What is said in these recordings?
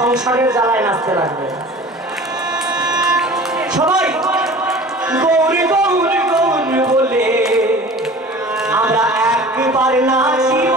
সংসারের জ্বালায় নাচতে লাগবে। সবাই গৌরী গৌরী গৌরী বলে আমরা একবার নাচিব।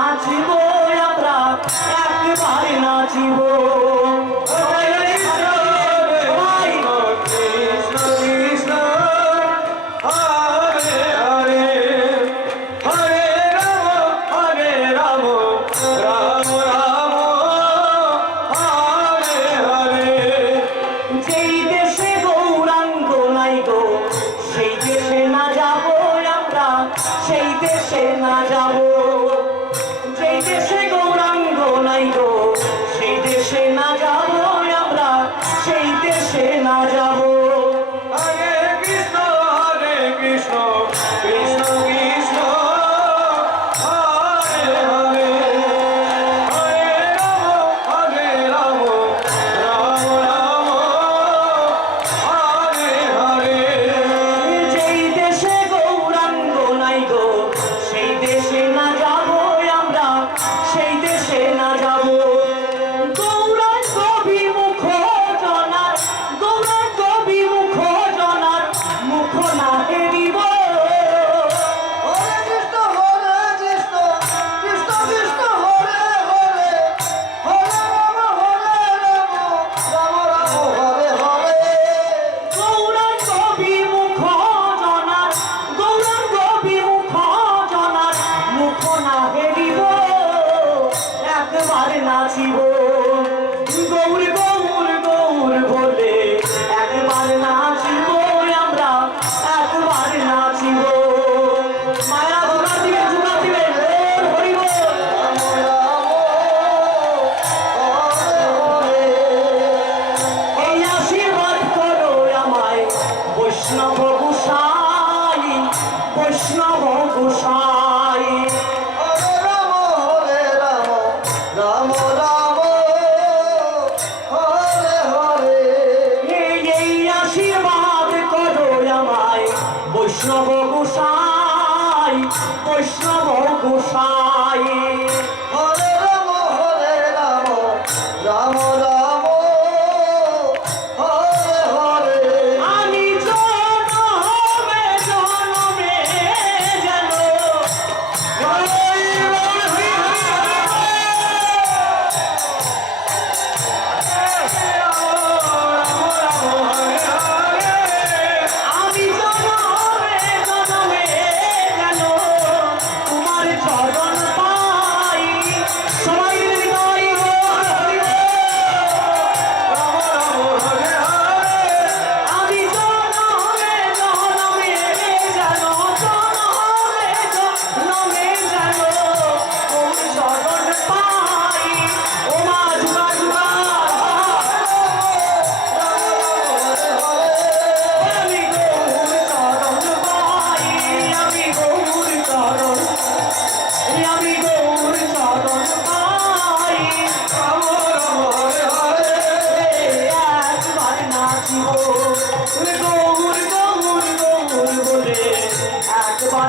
deixei nada amor. জীবন বৈষ্ণব গোসাই বৈষ্ণব গোসাই।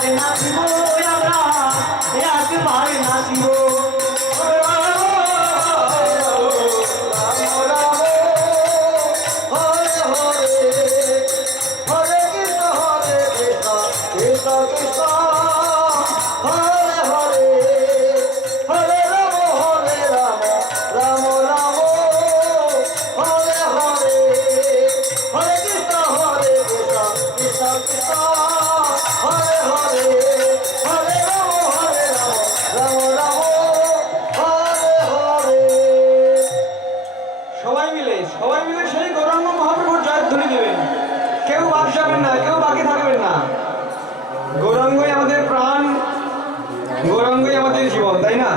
Hallelujah. যাবেন না, কেউ বাকি থাকবেন না। গৌরাঙ্গই আমাদের প্রাণ, গৌরাঙ্গই আমাদের জীবন, তাই না?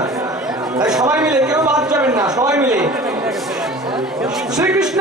তাই সবাই মিলে, কেউ বাদ যাবেন না, সবাই মিলে। শ্রীকৃষ্ণ